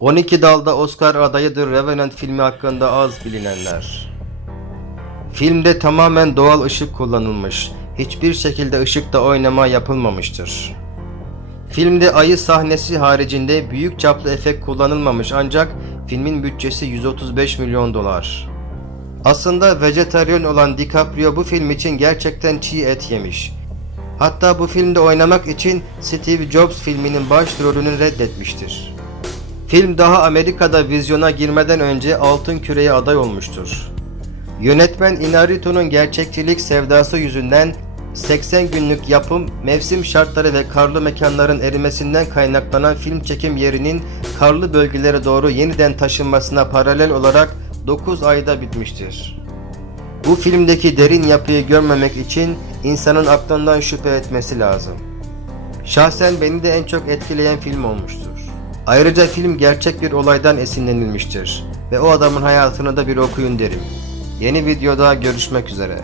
12 dalda Oscar adayıdır Revenant filmi hakkında az bilinenler. Filmde tamamen doğal ışık kullanılmış. Hiçbir şekilde ışıkta oynama yapılmamıştır. Filmde ayı sahnesi haricinde büyük çaplı efekt kullanılmamış ancak filmin bütçesi 135 milyon dolar. Aslında vejetaryen olan DiCaprio bu film için gerçekten çiğ et yemiş. Hatta bu filmde oynamak için Steve Jobs filminin başrolünü reddetmiştir. Film daha Amerika'da vizyona girmeden önce Altın Küre'ye aday olmuştur. Yönetmen Inarritu'nun gerçekçilik sevdası yüzünden 80 günlük yapım, mevsim şartları ve karlı mekanların erimesinden kaynaklanan film çekim yerinin karlı bölgelere doğru yeniden taşınmasına paralel olarak 9 ayda bitmiştir. Bu filmdeki derin yapıyı görmemek için insanın aklından şüphe etmesi lazım. Şahsen beni de en çok etkileyen film olmuştur. Ayrıca film gerçek bir olaydan esinlenilmiştir ve o adamın hayatını da bir okuyun derim. Yeni videoda görüşmek üzere.